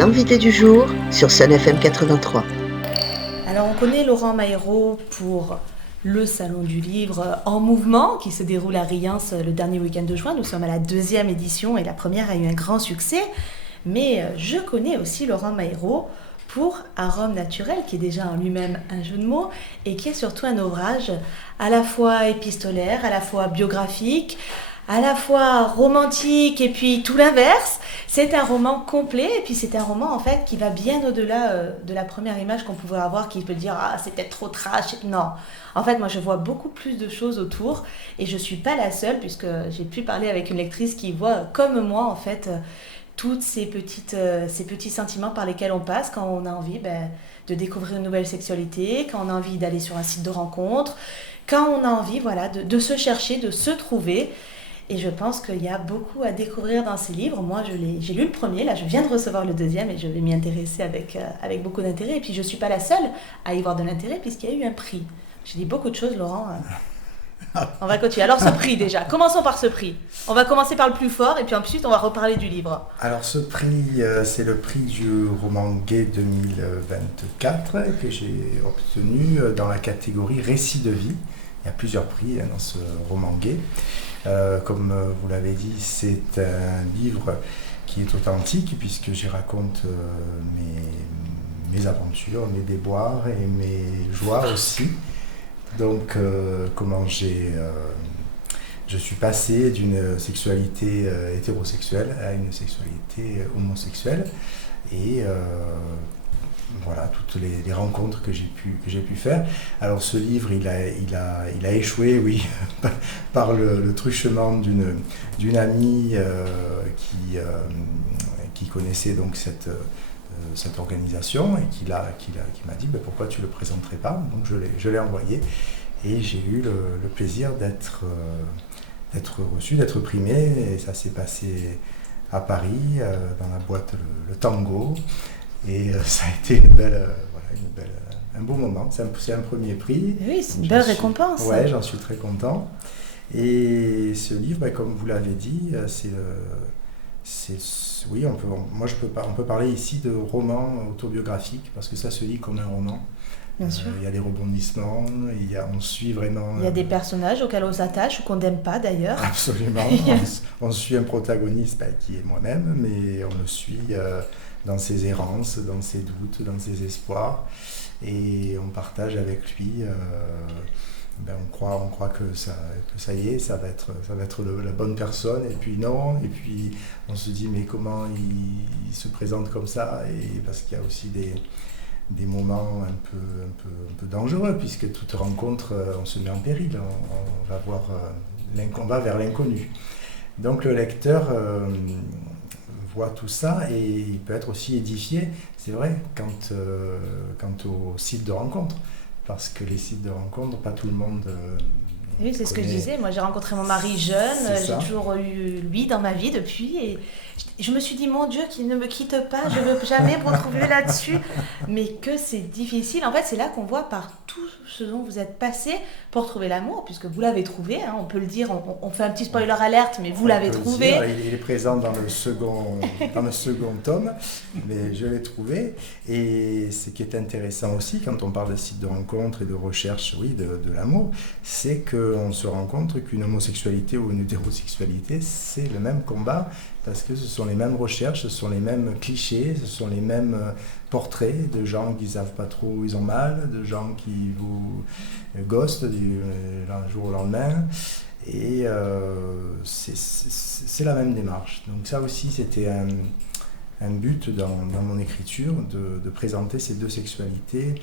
l'invité du jour sur Sun FM 83. Alors on connaît Laurent Maïro pour le Salon du Livre en mouvement qui se déroule à Riens le dernier week-end de juin. Nous sommes à la 2e édition et la première a eu un grand succès. Mais je connais aussi Laurent Maïro pour Arômes naturels, qui est déjà en lui-même un jeu de mots et qui est surtout un ouvrage à la fois épistolaire, à la fois biographique, à la fois romantique et puis tout l'inverse. C'est un roman complet et puis c'est un roman en fait qui va bien au-delà de la première image qu'on pouvait avoir qui peut dire ah c'est peut-être trop trash. Non, en fait moi je vois beaucoup plus de choses autour et je suis pas la seule puisque j'ai pu parler avec une lectrice qui voit comme moi en fait toutes ces petits sentiments par lesquels on passe quand on a envie de découvrir une nouvelle sexualité, quand on a envie d'aller sur un site de rencontre, quand on a envie de se chercher, de se trouver. Et je pense qu'il y a beaucoup à découvrir dans ces livres. Moi, j'ai lu le premier, là je viens de recevoir le deuxième et je vais m'y intéresser avec beaucoup d'intérêt. Et puis je ne suis pas la seule à y voir de l'intérêt puisqu'il y a eu un prix. J'ai dit beaucoup de choses, Laurent. On va continuer. Alors ce prix déjà, commençons par ce prix. On va commencer par le plus fort et puis ensuite on va reparler du livre. Alors ce prix, c'est le prix du roman gay 2024 que j'ai obtenu dans la catégorie récit de vie. Il y a plusieurs prix dans ce roman gay. Comme vous l'avez dit, c'est un livre qui est authentique puisque j'y raconte mes aventures, mes déboires et mes joies aussi. Donc comment je suis passé d'une sexualité hétérosexuelle à une sexualité homosexuelle et voilà toutes les rencontres que j'ai pu faire. Alors ce livre il a échoué, oui, par le truchement d'une amie qui connaissait donc cette organisation et qui m'a dit pourquoi tu le présenterais pas. Donc je l'ai envoyé et j'ai eu le plaisir d'être reçu, d'être primé, et ça s'est passé à Paris dans la boîte le Tango. Et ça a été un beau moment. C'est un premier prix. Oui, c'est une belle récompense. Ouais, j'en suis très content. Et ce livre, comme vous l'avez dit, oui, on peut parler ici de roman autobiographique parce que ça se lit comme un roman. Bien sûr. Il y a des rebondissements, on suit vraiment... Il y a des personnages auxquels on s'attache ou qu'on n'aime pas d'ailleurs. Absolument. On suit un protagoniste qui est moi-même, mais on le suit dans ses errances, dans ses doutes, dans ses espoirs. Et on partage avec lui... on croit que ça y est, ça va être la bonne personne, et puis non, et puis on se dit mais comment il se présente comme ça, et parce qu'il y a aussi des moments un peu dangereux, puisque toute rencontre, on se met en péril, on va vers l'inconnu. Donc le lecteur voit tout ça et il peut être aussi édifié, c'est vrai, quant aux sites de rencontre. Parce que les sites de rencontres, pas tout le monde oui, c'est ce que je disais. Moi, j'ai rencontré mon mari jeune. J'ai toujours eu lui dans ma vie depuis. Et je me suis dit, mon Dieu, qu'il ne me quitte pas. Je ne veux jamais me retrouver là-dessus. Mais que c'est difficile. En fait, c'est là qu'on voit par tout ce dont vous êtes passé pour trouver l'amour, puisque vous l'avez trouvé. On peut le dire. On fait un petit spoiler alerte, mais vous l'avez trouvé. Il est présent dans le second tome, mais je l'ai trouvé. Et ce qui est intéressant aussi, quand on parle de sites de rencontres et de recherche, oui, de l'amour, c'est qu'on se rend compte qu'une homosexualité ou une hétérosexualité, c'est le même combat, parce que ce sont les mêmes recherches, ce sont les mêmes clichés, ce sont les mêmes portraits de gens qui ne savent pas trop où ils ont mal, de gens qui vous ghostent du jour au lendemain. Et c'est la même démarche. Donc ça aussi, c'était un but dans mon écriture, de présenter ces deux sexualités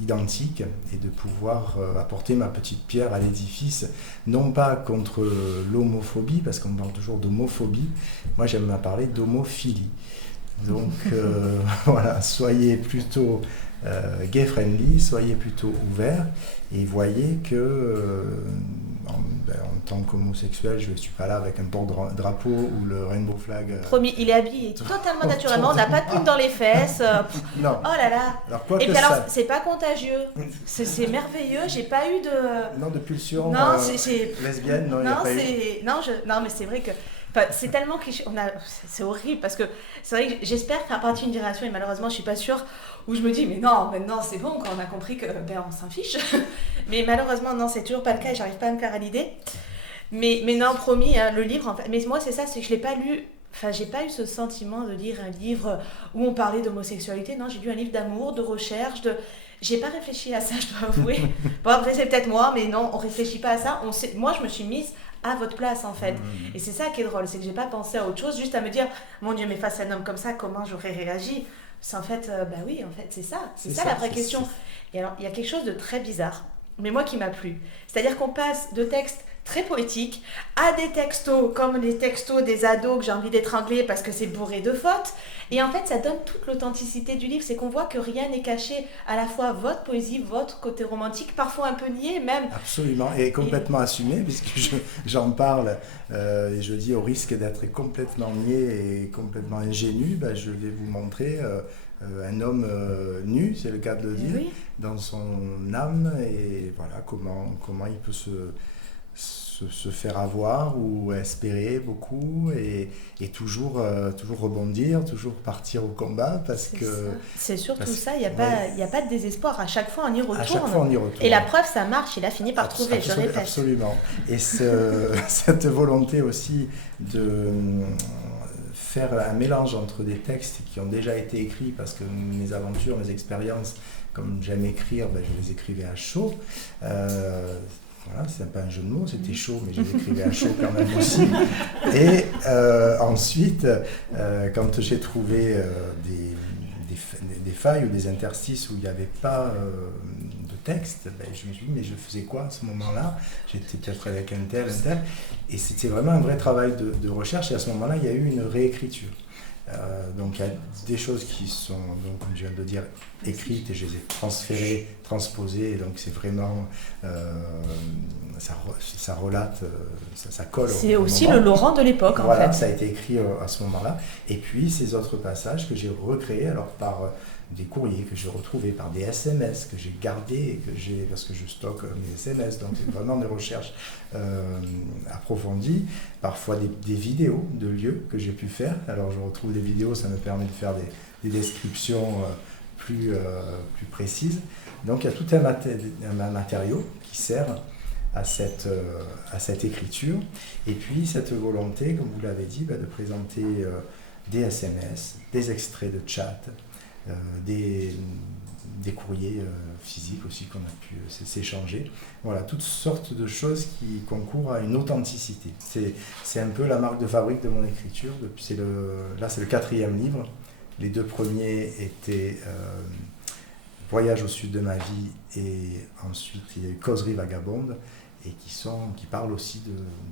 identiques et de pouvoir apporter ma petite pierre à l'édifice, non pas contre l'homophobie, parce qu'on parle toujours d'homophobie, moi j'aime à parler d'homophilie. Donc voilà, soyez plutôt gay-friendly, soyez plutôt ouverts et voyez que en tant qu'homosexuel, je ne suis pas là avec un porte-drapeau ou le rainbow flag. Promis, il est habillé totalement naturellement, on n'a pas de poudre dans les fesses. Non. Oh là là. Alors, et puis alors, c'est pas contagieux, c'est merveilleux, j'ai pas eu de... Non, de pulsion non, lesbienne, non, il n'y a pas eu. Non, mais c'est vrai que Enfin, c'est tellement cliché, c'est horrible parce que c'est vrai que j'espère faire partie d'une génération et malheureusement je suis pas sûre où je me dis mais non maintenant c'est bon quand on a compris que on s'en fiche mais malheureusement non c'est toujours pas le cas et j'arrive pas à me faire à l'idée mais non promis hein, le livre en fait mais moi c'est ça c'est que je l'ai pas lu. Enfin, j'ai pas eu ce sentiment de lire un livre où on parlait d'homosexualité. Non, j'ai lu un livre d'amour, de recherche, J'ai pas réfléchi à ça, je dois avouer. Bon, après, c'est peut-être moi, mais non, on réfléchit pas à ça. Moi, je me suis mise à votre place, en fait. Et c'est ça qui est drôle, c'est que j'ai pas pensé à autre chose, juste à me dire, mon Dieu, mais face à un homme comme ça, comment j'aurais réagi ? C'est en fait, oui, en fait, c'est ça. C'est ça la vraie question. Et alors, il y a quelque chose de très bizarre, mais moi qui m'a plu. C'est-à-dire qu'on passe de textes très poétiques à des textos comme les textos des ados que j'ai envie d'étrangler parce que c'est bourré de fautes. Et en fait, ça donne toute l'authenticité du livre. C'est qu'on voit que rien n'est caché. À la fois votre poésie, votre côté romantique, parfois un peu niais même. Absolument, et complètement assumé, puisque j'en parle et je dis au risque d'être complètement niais et complètement ingénu, je vais vous montrer un homme nu, c'est le cas de le dire, oui. Dans son âme, et voilà comment il peut se faire avoir ou espérer beaucoup et toujours rebondir, toujours partir au combat parce que... C'est surtout ça, il n'y a pas de désespoir, à chaque fois on y retourne. À chaque fois on y retourne. Et la preuve, ça marche, il a fini par trouver, je répète. Absolument. Et cette volonté aussi de faire un mélange entre des textes qui ont déjà été écrits, parce que mes aventures, mes expériences, comme j'aime écrire, je les écrivais à chaud. Voilà, c'est pas un jeu de mots, c'était chaud, mais je l'écrivais à chaud quand même aussi. Et ensuite, quand j'ai trouvé des failles ou des interstices où il n'y avait pas de texte, je me suis dit, mais je faisais quoi à ce moment-là ? J'étais peut-être avec un tel. Et c'était vraiment un vrai travail de recherche. Et à ce moment-là, il y a eu une réécriture. Donc il y a des choses qui sont, donc, comme je viens de dire, écrites et je les ai transférées, transposées, et donc c'est vraiment, ça relate, ça colle. C'est aussi le Laurent de l'époque, en fait. Voilà, ça a été écrit à ce moment-là. Et puis ces autres passages que j'ai recréés, alors par des courriers que j'ai retrouvés, par des SMS que j'ai gardés, parce que je stocke mes SMS, donc c'est vraiment des recherches approfondies, parfois des vidéos de lieux que j'ai pu faire. Alors je retrouve des vidéos, ça me permet de faire des descriptions plus précises. Donc il y a tout un matériau qui sert à cette écriture. Et puis cette volonté, comme vous l'avez dit, de présenter des SMS, des extraits de chat, des courriers physiques aussi qu'on a pu s'échanger. Voilà, toutes sortes de choses qui concourent à une authenticité. C'est un peu la marque de fabrique de mon écriture. Là, c'est le 4e livre. Les 2 premiers étaient Voyage au sud de ma vie, et ensuite il y a eu Causerie vagabonde, et qui parlent aussi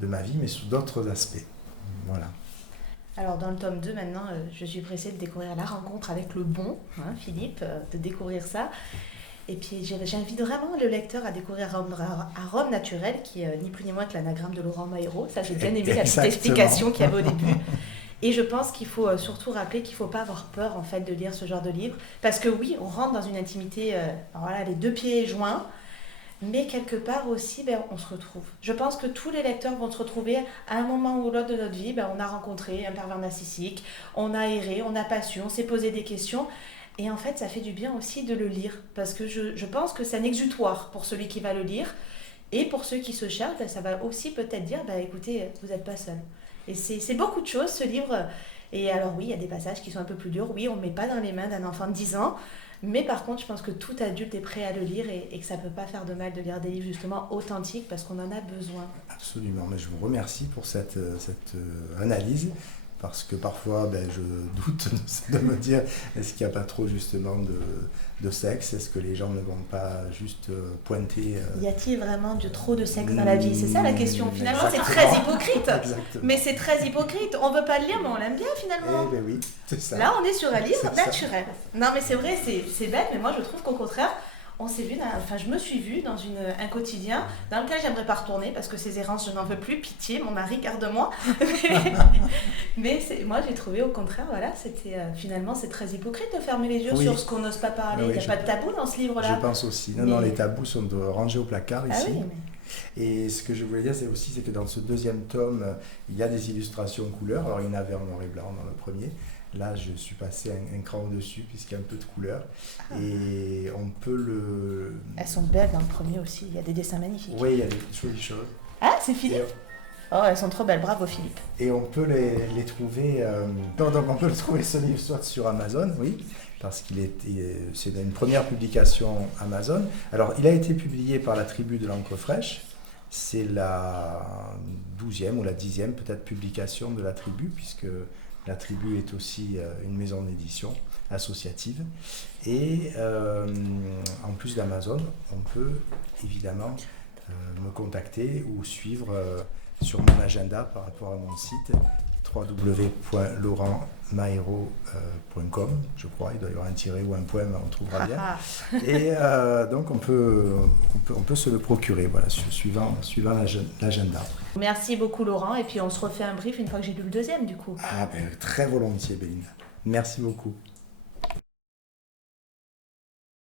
de ma vie, mais sous d'autres aspects. Voilà. Alors dans le tome 2 maintenant, je suis pressée de découvrir la rencontre avec le bon, Philippe, de découvrir ça. Et puis j'invite vraiment le lecteur à découvrir Arôme naturel, qui est ni plus ni moins que l'anagramme de Laurent Mahereau. Ça, j'ai bien aimé la petite explication qu'il y avait au début. Et je pense qu'il faut surtout rappeler qu'il ne faut pas avoir peur en fait de lire ce genre de livre. Parce que oui, on rentre dans une intimité, les 2 pieds joints, mais quelque part aussi, on se retrouve. Je pense que tous les lecteurs vont se retrouver à un moment ou l'autre de notre vie. On a rencontré un pervers narcissique, on a erré, on n'a pas su, on s'est posé des questions. Et en fait, ça fait du bien aussi de le lire, parce que je pense que c'est un exutoire pour celui qui va le lire. Et pour ceux qui se cherchent, ça va aussi peut-être dire, écoutez, vous n'êtes pas seul. Et c'est beaucoup de choses, ce livre. Et alors oui, il y a des passages qui sont un peu plus durs. Oui, on ne met pas dans les mains d'un enfant de 10 ans. Mais par contre, je pense que tout adulte est prêt à le lire et que ça ne peut pas faire de mal de lire des livres justement authentiques parce qu'on en a besoin. Absolument, mais je vous remercie pour cette analyse, parce que parfois je doute de me dire, est-ce qu'il n'y a pas trop justement de sexe ? Est-ce que les gens ne vont pas juste pointer Y a-t-il vraiment trop de sexe dans la vie ? C'est ça la question. Finalement, exactement. C'est très hypocrite. Exactement. Mais c'est très hypocrite. On ne veut pas le lire, mais on l'aime bien finalement. Eh bien oui, c'est ça. Là, on est sur un livre naturel. Non, mais c'est vrai, c'est bête, mais moi je trouve qu'au contraire, je me suis vue dans un quotidien dans lequel j'aimerais pas retourner parce que ces errances, je n'en veux plus, pitié, mon mari, garde-moi. mais moi j'ai trouvé au contraire, finalement c'est très hypocrite de fermer les yeux sur ce qu'on n'ose pas parler. Il n'y a pas de tabou dans ce livre-là. Je pense aussi. Non, les tabous sont rangés au placard ici. Oui, Et ce que je voulais dire, c'est que dans ce deuxième tome, il y a des illustrations couleurs. Alors, il y en avait en noir et blanc dans le premier. Là, je suis passé un cran au-dessus puisqu'il y a un peu de couleur. Et on peut le... Elles sont belles dans le premier aussi, il y a des dessins magnifiques. Oui, il y a des jolies choses. Ah, c'est Philippe? Oh, elles sont trop belles, bravo Philippe. Et on peut les trouver... donc on peut le trouver ce livre soit sur Amazon, oui, parce c'est une première publication Amazon. Alors, il a été publié par la Tribu de l'encre fraîche. C'est la 12e ou la 10e peut-être publication de la Tribu, puisque la Tribu est aussi une maison d'édition associative. Et en plus d'Amazon, on peut évidemment me contacter ou suivre sur mon agenda par rapport à mon site www.laurentmaero.com, je crois, il doit y avoir un tiret ou un point, mais on trouvera bien. Et donc on peut se le procurer, voilà, suivant l'agenda. Merci beaucoup Laurent, et puis on se refait un brief une fois que j'ai lu le deuxième du coup. Ah ben très volontiers Béline, merci beaucoup.